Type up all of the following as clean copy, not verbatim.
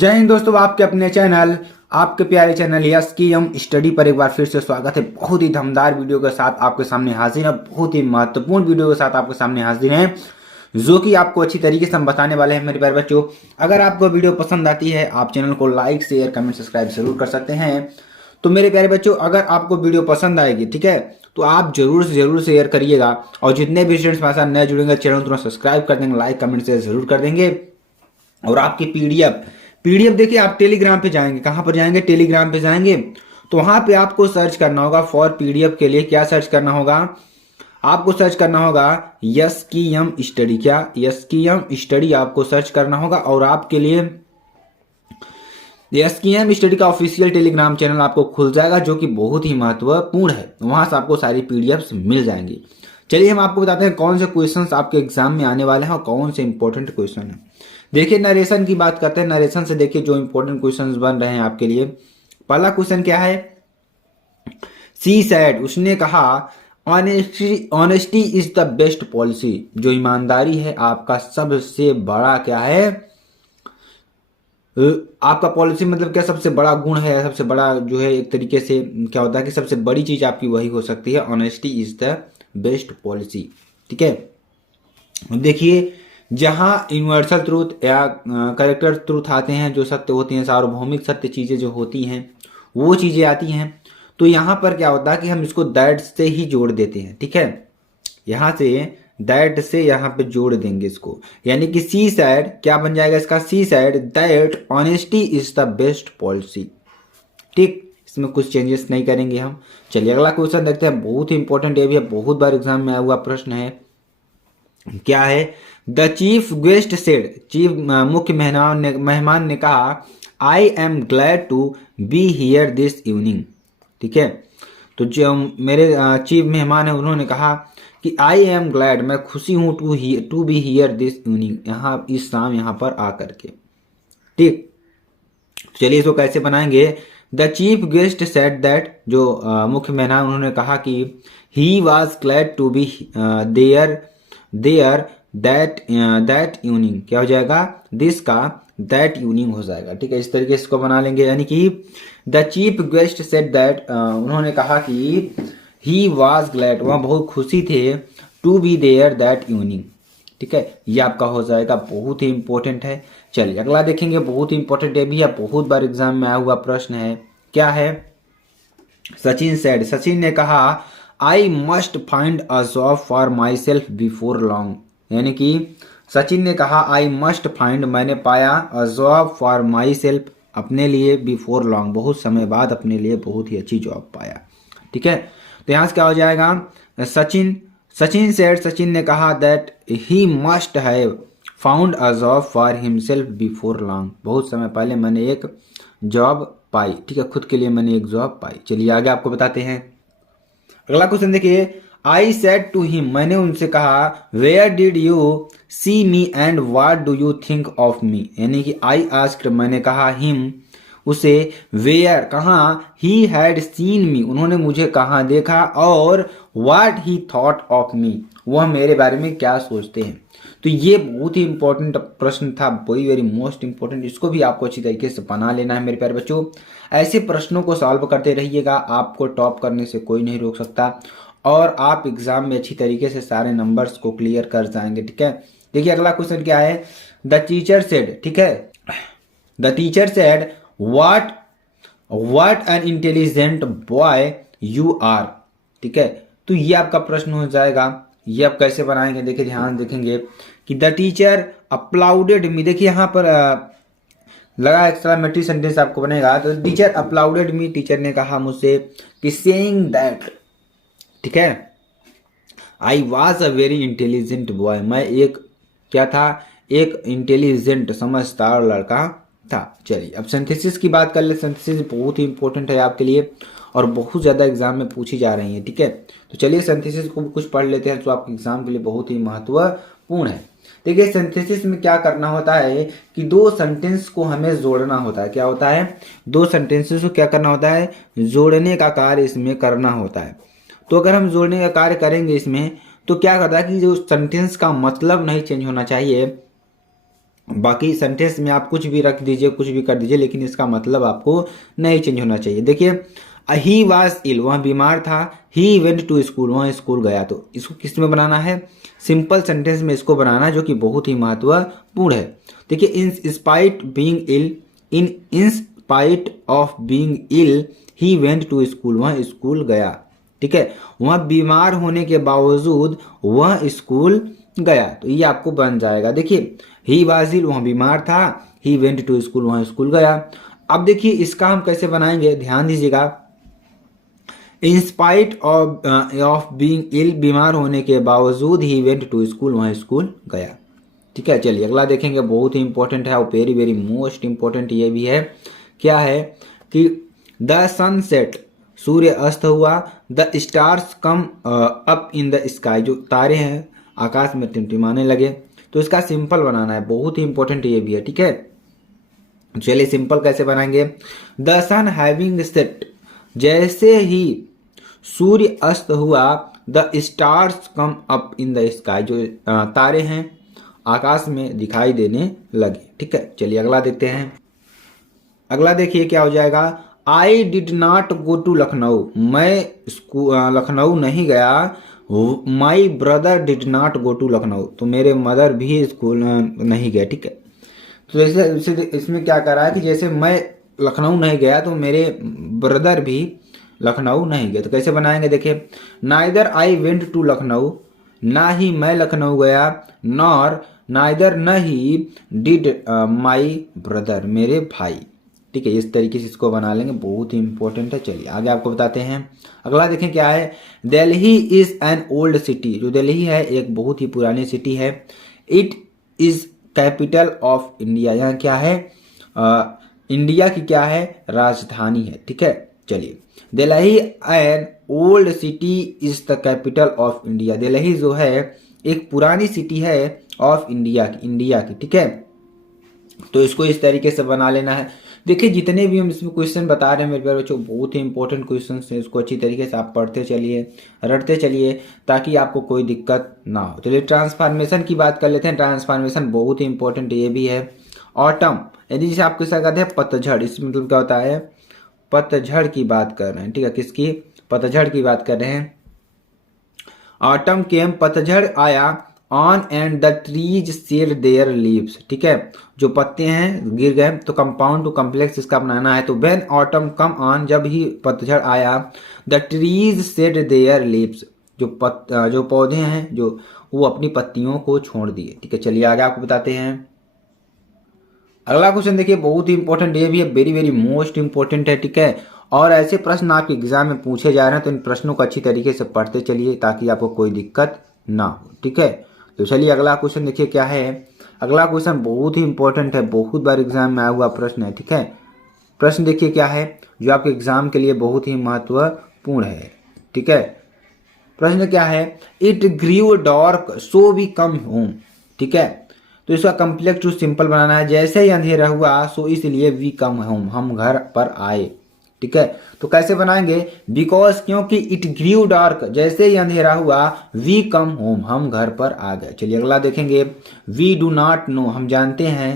जय हिंद दोस्तों, आपके अपने चैनल आपके प्यारे चैनल यस की हम स्टडी पर एक बार फिर से स्वागत है। बहुत ही दमदार वीडियो के साथ आपके सामने हाजिर है। बहुत ही महत्वपूर्ण वीडियो के साथ आपके सामने हाजिर है, जो कि आपको अच्छी तरीके से हम बताने वाले हैं। मेरे प्यारे बच्चों, अगर आपको वीडियो पसंद आती है आप चैनल को लाइक शेयर कमेंट सब्सक्राइब जरूर कर सकते हैं। तो मेरे प्यारे बच्चों, अगर आपको वीडियो पसंद आएगी, ठीक है, तो आप जरूर से जरूर शेयर करिएगा। और जितने भी स्टूडेंट्स हमारे साथ नए जुड़ेंगे चैनल तुरंत सब्सक्राइब कर देंगे, लाइक कमेंट शेयर जरूर कर देंगे। और आपकी पीडीएफ देखिए, आप टेलीग्राम पे जाएंगे। कहां पर जाएंगे? टेलीग्राम पे जाएंगे तो वहां पे आपको सर्च करना होगा फॉर पीडीएफ के लिए। क्या सर्च करना होगा? आपको सर्च करना होगा यस की एम स्टडी। क्या? यस की एम स्टडी आपको सर्च करना होगा। और आपके लिए यस की एम स्टडी का ऑफिशियल टेलीग्राम चैनल आपको खुल जाएगा, जो कि बहुत ही महत्वपूर्ण है। वहां से आपको सारी पीडीएफ मिल जाएंगी। चलिए हम आपको बताते हैं कौन से क्वेश्चंस आपके एग्जाम में आने वाले हैं और कौन से इंपॉर्टेंट क्वेश्चन है। देखिए, नरेशन की बात करते हैं। नरेशन से देखिए जो इंपॉर्टेंट क्वेश्चंस बन रहे हैं आपके लिए। पहला क्वेश्चन क्या है? सी सैड, उसने कहा honesty is the best policy. जो ईमानदारी है आपका सबसे बड़ा क्या है? आपका पॉलिसी मतलब क्या? सबसे बड़ा गुण है, सबसे बड़ा जो है, एक तरीके से क्या होता है कि सबसे बड़ी चीज आपकी वही हो सकती है। Honesty is the best policy. ठीक है, देखिए जहां यूनिवर्सल ट्रूथ या करेक्टर ट्रूथ आते हैं, जो सत्य होती हैं, सार्वभौमिक सत्य चीजें जो होती हैं वो चीजें आती हैं, तो यहां पर क्या होता है कि हम इसको दैट से ही जोड़ देते हैं। ठीक है, यहां से दैट से यहां पे जोड़ देंगे इसको, यानी कि सी सैड क्या बन जाएगा इसका? She said that honesty is the best policy. ठीक, इसमें कुछ चेंजेस नहीं करेंगे हम। चलिए अगला क्वेश्चन देखते हैं। बहुत ही इंपॉर्टेंट, ये भी बहुत बार एग्जाम में आया हुआ प्रश्न है। क्या है? The chief guest said, chief मुख्य मेहमान ने कहा, I am glad to be here this evening. ठीक है, तो जो मेरे चीफ मेहमान है उन्होंने कहा कि आई एम ग्लैड, मैं खुशी हूं to be here this evening, यहाँ इस शाम यहाँ पर आकर के। ठीक, चलिए इसको कैसे बनाएंगे? The chief guest said that, जो मुख्य मेहमान उन्होंने कहा कि he was glad to be there that evening. क्या हो जाएगा? दिस का दैट इवनिंग हो जाएगा। ठीक है, इस तरीके से इसको बना लेंगे, यानी कि the chief guest said that, उन्होंने कहा कि ही वॉज ग्लैड, वह बहुत खुशी थे, to be there that evening. ठीक है, ये आपका हो जाएगा। बहुत ही इंपॉर्टेंट है। चलिए अगला देखेंगे। बहुत ही इंपॉर्टेंट है भी है, बहुत बार एग्जाम में आया हुआ प्रश्न है। क्या है? सचिन सेड, सचिन ने कहा, I must find a job for my self before long. यानी कि सचिन ने कहा आई मस्ट फाइंड, मैंने पाया, a job for my self, अपने लिए, बिफोर लॉन्ग, बहुत समय बाद अपने लिए बहुत ही अच्छी जॉब पाया। ठीक है, तो यहां से क्या हो जाएगा? सचिन सेड, सचिन ने कहा that he must have found a job for himself before long, बहुत समय पहले मैंने एक जॉब पाई। ठीक है, खुद के लिए मैंने एक जॉब पाई। चलिए आगे आपको बताते हैं। अगला क्वेश्चन देखिए। आई सेड टू हिम, मैंने उनसे कहा, where did you see me and what do you think of me. यानी कि आई आस्क्ड, मैंने कहा, हिम, उसे, वेयर, कहाँ, ही हैड सीन मी, उन्होंने मुझे कहाँ देखा, और what he thought of me, वह मेरे बारे में क्या सोचते हैं। तो ये बहुत ही इंपॉर्टेंट प्रश्न था, वेरी वेरी मोस्ट इंपॉर्टेंट। इसको भी आपको अच्छी तरीके से बना लेना है मेरे प्यारे बच्चों। ऐसे प्रश्नों को सॉल्व करते रहिएगा, आपको टॉप करने से कोई नहीं रोक सकता, और आप एग्जाम में अच्छी तरीके से सारे नंबर्स को क्लियर कर जाएंगे। ठीक है, देखिए अगला क्वेश्चन क्या है? द टीचर सेड, ठीक है, the teacher said what an intelligent boy you are. ठीक है, तो ये आपका प्रश्न हो जाएगा। ये आप कैसे बनाएंगे? देखिए ध्यान देखेंगे कि द टीचर अप्लाउडेड मी। देखिए यहाँ पर लगा एक्सक्लेमेटरी सेंटेंस आपको बनेगा। तो टीचर अप्लाउडेड मी, टीचर ने कहा मुझसे कि सेइंग दैट, ठीक है, I was a very intelligent boy, मैं एक क्या था? एक इंटेलिजेंट समझदार लड़का था। चलिए अब सिंथेसिस की बात कर ले। सिंथेसिस बहुत ही इंपॉर्टेंट है आपके लिए और बहुत ज़्यादा एग्जाम में पूछी जा रही है। ठीक है, तो चलिए सिंथेसिस को कुछ पढ़ लेते हैं, जो आपके एग्जाम के लिए बहुत ही महत्वपूर्ण है। देखिए सिंथेसिस में क्या करना होता है कि दो सेंटेंस को हमें जोड़ना होता है। क्या होता है? दो सेंटेंसेस को क्या करना होता है? जोड़ने का कार्य इसमें करना होता है। तो अगर हम जोड़ने का कार्य करेंगे इसमें, तो क्या करता है कि जो सेंटेंस का मतलब नहीं चेंज होना चाहिए, बाकी सेंटेंस में आप कुछ भी रख दीजिए, कुछ भी कर दीजिए, लेकिन इसका मतलब आपको नहीं चेंज होना चाहिए। देखिए ही वॉज इल, वह बीमार था। ही वेंट टू स्कूल, वह स्कूल गया। तो इसको किस में बनाना है? सिंपल सेंटेंस में इसको बनाना, जो कि बहुत ही महत्वपूर्ण है। देखिए in spite being ill, in spite of being ill he went to school, वह स्कूल गया। ठीक है, वह बीमार होने के बावजूद वह स्कूल गया। तो ये आपको बन जाएगा। देखिए ही वॉज इल, वह बीमार था। ही वेंट टू स्कूल, वह स्कूल गया। अब देखिए इसका हम कैसे बनाएंगे, ध्यान दीजिएगा। इन स्पाइट ऑफ बीइंग इल, बीमार होने के बावजूद ही वेंट टू स्कूल, वह स्कूल गया। ठीक है, चलिए अगला देखेंगे, बहुत ही इंपॉर्टेंट है और वेरी वेरी मोस्ट इंपॉर्टेंट ये भी है। क्या है कि द सन सेट, सूर्य अस्त हुआ। The stars come up in the sky, जो तारे हैं आकाश में टिमटिमाने लगे। तो इसका सिंपल बनाना है, बहुत ही इंपॉर्टेंट ये भी है। ठीक है, चलिए सिंपल कैसे बनाएंगे। द सन हैविंग सेट, जैसे ही सूर्य अस्त हुआ। The stars come up in the sky, जो तारे हैं आकाश में दिखाई देने लगे। ठीक है, चलिए अगला देखते हैं। अगला देखिए क्या हो जाएगा। I did not go to Lucknow, मैं लखनऊ नहीं गया। My brother did not go to Lucknow, तो मेरे मदर भी स्कूल नहीं गए। ठीक है, तो जैसे इसमें क्या कर रहा है कि जैसे मैं लखनऊ नहीं गया तो मेरे ब्रदर भी लखनऊ नहीं गए। तो कैसे बनाएंगे, देखिए neither I went to Lucknow, ना ही मैं लखनऊ गया। नॉर नाइदर, न ही डिड माई ब्रदर, मेरे भाई। ठीक है, इस तरीके से इसको बना लेंगे, बहुत ही इंपॉर्टेंट है। चलिए आगे आपको बताते हैं। अगला देखें क्या है। Delhi is an old city, जो दिल्ली है एक बहुत ही पुरानी सिटी है। It is capital of India, यहाँ क्या है इंडिया की क्या है राजधानी है। ठीक है, चलिए Delhi an old city is the capital of India, Delhi जो है एक पुरानी सिटी है ऑफ इंडिया की। ठीक है, तो इसको इस तरीके से बना लेना है। देखिए जितने भी हम इसमें क्वेश्चन बता रहे हैं मेरे प्यारे बच्चों, बहुत ही इंपॉर्टेंट क्वेश्चन हैं। इसको अच्छी तरीके से आप पढ़ते चलिए, रटते चलिए, ताकि आपको कोई दिक्कत ना हो। चलिए ट्रांसफॉर्मेशन की बात कर लेते हैं। ट्रांसफॉर्मेशन बहुत ही इंपॉर्टेंट ये भी है। ऑटम, यदि जैसे आपके साथ कहते हैं पतझड़, इसमें मतलब क्या होता है, पतझड़ की बात कर रहे हैं। ठीक है, किसकी, पतझड़ की बात कर रहे हैं। ऑटम केम, पतझड़ आया। On and the trees shade there leaves, ठीक है, जो पत्ते हैं गिर गए। तो कंपाउंड टू कम्प्लेक्स इसका बनाना है। तो व्हेन ऑटम कम ऑन, जब ही पतझड़ आया। The trees shade there leaves, जो पौधे हैं जो वो अपनी पत्तियों को छोड़ दिए। ठीक है, चलिए आगे आपको बताते हैं। अगला क्वेश्चन देखिए, बहुत ही इंपॉर्टेंट ये भी है, वेरी वेरी मोस्ट इंपॉर्टेंट है। ठीक है, और ऐसे प्रश्न आपके एग्जाम में पूछे जा रहे हैं, तो इन प्रश्नों को अच्छी तरीके से पढ़ते चलिए ताकि आपको कोई दिक्कत ना हो। ठीक है, तो चलिए अगला क्वेश्चन देखिए क्या है। अगला क्वेश्चन बहुत ही इंपॉर्टेंट है, बहुत बार एग्जाम में आया हुआ प्रश्न है। ठीक है, प्रश्न देखिए क्या है जो आपके एग्जाम के लिए बहुत ही महत्वपूर्ण है। ठीक है, प्रश्न क्या है। It grew dark so we come home. ठीक है, तो इसका कम्प्लेक्स टू सिंपल बनाना है। जैसे ही अंधेरा हुआ सो इसलिए वी कम होम, हम घर पर आए। ठीक है, तो कैसे बनाएंगे, बिकॉज क्योंकि इट ग्रीव डार्क, जैसे ही अंधेरा हुआ, वी कम होम, हम घर पर आ गए। चलिए अगला देखेंगे। वी डू नॉट नो, हम जानते हैं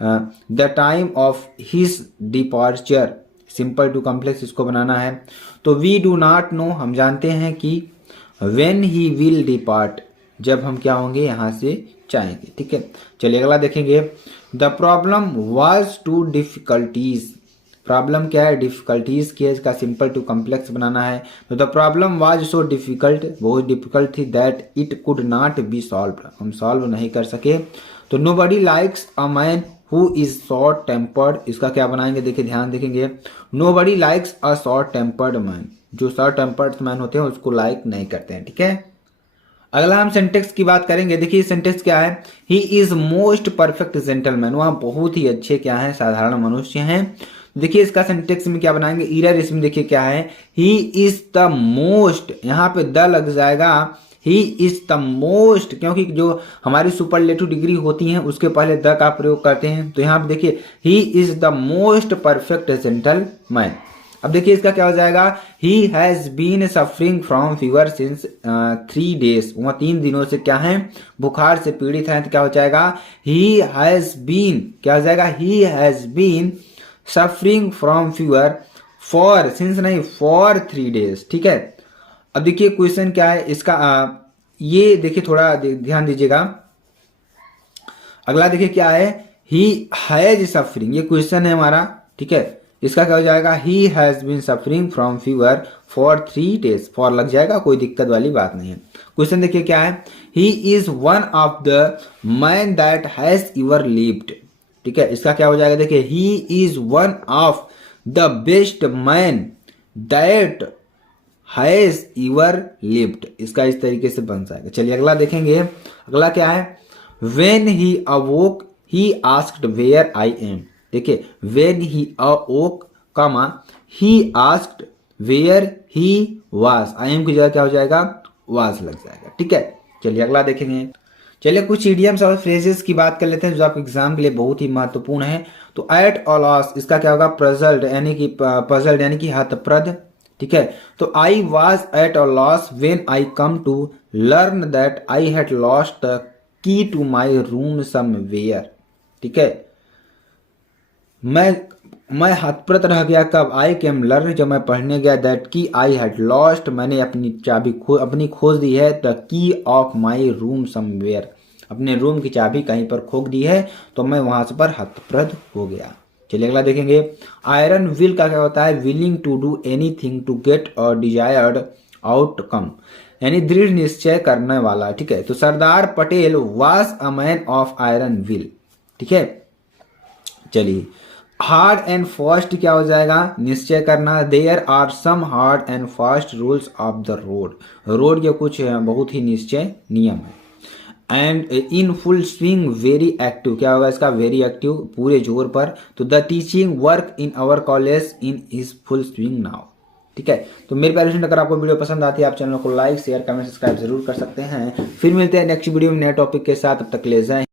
the time of his departure, simple to complex इसको बनाना है। तो वी डू नॉट नो, हम जानते हैं कि व्हेन ही विल डिपार्ट, जब हम क्या होंगे यहाँ से जाएंगे। ठीक है, चलिए अगला देखेंगे। The problem was two difficulties, problem क्या है, डिफिकल्टीज की है, इसका सिंपल टू कम्प्लेक्स बनाना है। तो the problem was so difficult, बहुत डिफिकल्ट थी, that it could not be solve, हम सॉल्व नहीं कर सके। तो nobody likes a man who is short tempered, इसका क्या बनाएंगे, देखिए ध्यान देखेंगे। Nobody likes a short tempered man, जो शॉर्ट टेम्पर्ड मैन होते हैं उसको लाइक नहीं करते हैं। ठीक है, अगला हम सेंटेक्स की बात करेंगे। देखिए सेंटेक्स क्या है, he is most perfect gentleman, वह बहुत ही अच्छे क्या है, साधारण मनुष्य हैं। देखिए इसका सेंटेक्स में क्या बनाएंगे, ईरर, इसमें देखिए क्या है, ही इज द मोस्ट, यहाँ पे द लग जाएगा। ही इज द मोस्ट, क्योंकि जो हमारी सुपरलेटिव डिग्री होती हैं उसके पहले द का प्रयोग करते हैं। तो यहाँ पे देखिए he is the most perfect gentleman, अब देखिए इसका क्या हो जाएगा, he has been suffering from fever since 3 days, वह 3 दिनों से क्या है, बुखार से पीड़ित हैं। तो क्या हो जाएगा, ही हैज बीन, क्या हो जाएगा, he has been suffering from fever for, since नहीं, फॉर 3 days। ठीक है, अब देखिए क्वेश्चन क्या है इसका, ये देखिए थोड़ा ध्यान दीजिएगा। अगला देखिए क्या है, ही हैज सफरिंग, ये क्वेश्चन है हमारा। ठीक है, इसका क्या हो जाएगा, he has been suffering from fever for 3 days, for लग जाएगा, कोई दिक्कत वाली बात नहीं है। क्वेश्चन देखिए क्या है, he is one of the man that has ever lived. ठीक है, इसका क्या हो जाएगा, देखिए he is one of the best man that has ever lived, इसका इस तरीके से बन जाएगा। चलिए अगला देखेंगे, अगला क्या है, when he awoke he asked where I am. देखिए when he awoke comma he asked where he was, I am की जगह क्या हो जाएगा, वाज लग जाएगा। ठीक है, चलिए अगला देखेंगे। चलिए कुछ इडियम्स और फ्रेजेस की बात कर लेते हैं जो आपके एग्जाम के लिए बहुत ही महत्वपूर्ण है। तो एट अ लॉस, इसका क्या होगा, पजल्ड यानी कि हतप्रद। ठीक है, तो I was at a loss when I come to learn that I had lost the key to my room somewhere. ठीक है, मैं हतप्रत रह गया कब, आई केम लर्न, जब मैं पढ़ने गया, दैट की आई हैड लॉस्ट, मैंने अपनी चाबी अपनी खोज दी है, the key of my room somewhere, अपने रूम की चाबी कहीं पर खो दी है, तो मैं वहां से पर हतप्रत हो गया। चलिए अगला देखेंगे, आयरन विल का क्या होता है, willing to do anything to get a desired outcome, यानी दृढ़ निश्चय करने वाला। ठीक है, तो Sardar Patel was a man of iron will. ठीक है, चलिए हार्ड एंड फास्ट क्या हो जाएगा, निश्चय करना, there are some hard and fast rules of the road, road के कुछ बहुत ही निश्चय नियम है। And in full swing very active, क्या होगा इसका, वेरी एक्टिव, पूरे जोर पर। तो the teaching work in our college in is full swing now. ठीक है, तो मेरे प्यारे स्टूडेंट, अगर आपको वीडियो पसंद आती है आप चैनल को लाइक शेयर कमेंट सब्सक्राइब जरूर कर सकते हैं। फिर मिलते हैं नेक्स्ट वीडियो में नए टॉपिक के साथ, तब तक ले जाएं।